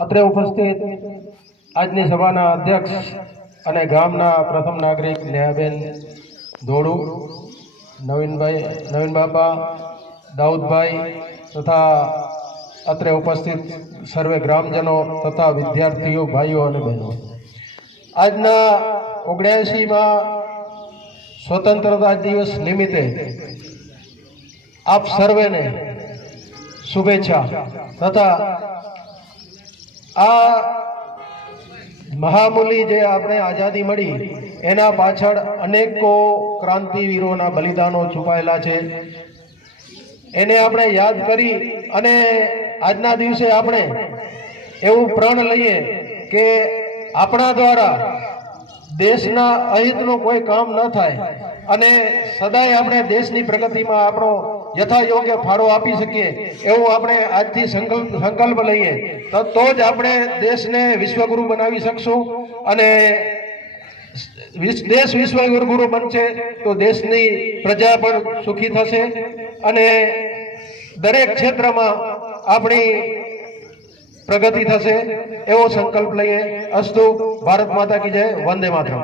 અત્રે ઉપસ્થિત આજની સભાના અધ્યક્ષ અને ગામના પ્રથમ નાગરિક નેહાબેન ધોળુ, નવીન બાપા, દાઉદભાઈ તથા અત્રે ઉપસ્થિત સર્વે ગ્રામજનો તથા વિદ્યાર્થીઓ, ભાઈઓ અને બહેનો, આજના 79માં સ્વતંત્રતા દિવસ નિમિત્તે આપ સર્વેને શુભેચ્છા તથા આ મહામૂલી જે આપણે આઝાદી મળી એના પાછળ અનેકો ક્રાંતિવીરોના બલિદાનો છુપાયેલા છે, એને આપણે યાદ કરી અને આજના દિવસે આપણે એવું પ્રણ લઈએ કે આપણા દ્વારા દેશના અહિતનું કોઈ કામ ન થાય અને સદાય આપણે દેશની પ્રગતિમાં આપણો યથાયોગ્ય ફાળો આપી શકીએ એવું આપણે આજથી સંકલ્પ લઈએ તો જ આપણે દેશને વિશ્વગુરુ બનાવી શકશું અને દેશ વિશ્વગુરુ બનશે તો દેશની પ્રજા પણ સુખી થશે અને દરેક ક્ષેત્રમાં આપણી પ્રગતિ થશે એવો સંકલ્પ લઈએ. અસ્તુ. ભારત માતા કી જય. વંદે માતરમ.